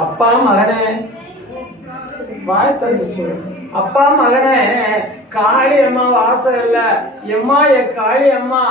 அப்பா மகனே வாழ்த்து சொல்லு. அப்பா மகனே, காளி அம்மா வாசம் இல்ல எம்மா, என் காளி அம்மா.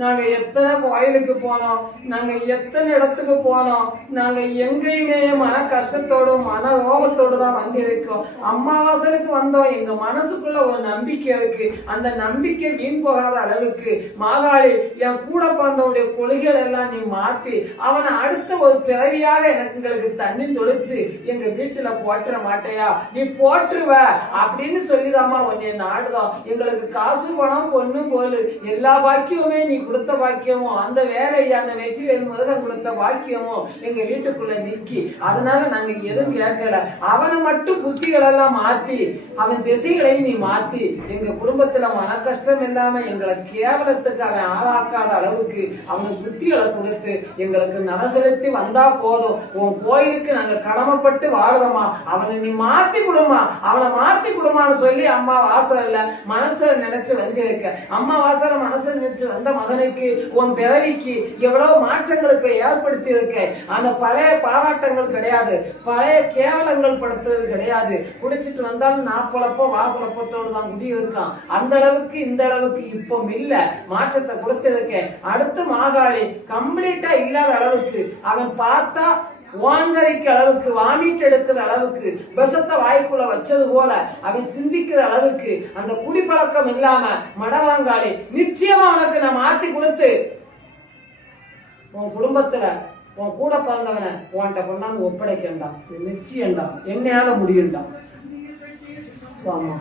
நாங்க எத்தனை கோயிலுக்கு போனோம், நாங்க எத்தனை இடத்துக்கு போனோம், நாங்க எங்கேயுமே மன கஷ்டத்தோடும் மன ரோகத்தோடு தான் வந்து இருக்கோம். அம்மா வாசலுக்கு வந்தோம், எங்க மனசுக்குள்ள ஒரு நம்பிக்கை இருக்கு. அந்த நம்பிக்கை வீண் போகாத அளவுக்கு மாகாளி என் கூட பிறந்தவுடைய கொள்கைகள் எல்லாம் நீ மாத்தி அவனை அடுத்த ஒரு பிறவியாக எங்களுக்கு தண்ணி தொளிச்சு எங்க வீட்டுல போட்டுற மாட்டையா, நீ போட்டுருவ அப்படின்னு சொல்லிதாமா உன்னை நாடுதோம். எங்களுக்கு காசு பணம் பொண்ணு போலு எல்லா பாக்கியமுமே நீ கொடுத்த பாக்கியமும், அந்த வேலையை அந்த வெற்றிவேல் முருகன் கொடுத்த பாக்கியமும் எங்க வீட்டுக்குள்ள நிக்கி. அதனால நாங்க எதுவும் கேட்கல. அவனை மட்டும் புத்திகள் எல்லாம் மாத்தி அவன் திசைகளையும் நீ மாத்தி எங்க குடும்பத்துல மன கஷ்டம் இல்லாம எங்களை கேவலத்துக்கு அவன் ஆளாக்காத அளவுக்கு அவனுக்கு புத்திகளை கொடுத்து எங்களுக்கு நல செலுத்தி வந்தா போதும். உன் கோயிலுக்கு நாங்க கடமைப்பட்டு வாழுறோமா, அவனை நீ மாத்தி கொடுமா, அவனை மாத்தி கொடுமான்னு சொல்லி அம்மா வாசல்ல மனசுல நினைச்சு வந்து இருக்க. அம்மா வாசல மனசுல நினைச்சு வந்த மகனுக்கு உன் பிறவிக்கு எவ்வளவு மாற்றங்களுக்கு ஏற்படுத்தி இருக்க. அந்த பழைய பாராட்டங்கள் கிடையாது, பழைய கேவலங்கள் படுத்துறது கிடையாது. குடிச்சிட்டு வந்தாலும் நான் பொழப்போ வா பொழப்பத்தோடு தான் குடி இருக்கான். அந்த அளவுக்கு இந்த அளவுக்கு இப்போ இல்ல மாற்றத்தை கொடுத்திருக்கேன். அடுத்து மாகாளி கம்ப்ளீட்டா இல்லாத அளவுக்கு அவன் பார்த்தா வாங்கரிக்கிற அளவுக்கு, வாமிட் எடுக்கிற அளவுக்கு, விஷத்தை வாய்க்குள்ள வச்சது போல அவன் சிந்திக்கிற அளவுக்கு அந்த குடிப்பழக்கம் இல்லாம மடவாங்காளி நிச்சயமா அவனுக்கு நான் மாத்தி கொடுத்து உன் குடும்பத்துல உன் கூட பிறந்தவனை உன்கிட்ட கொண்டாந்து ஒப்படைக்கண்டாம். நிச்சயம்டா, என்னையால முடியும்டா. ஆமா.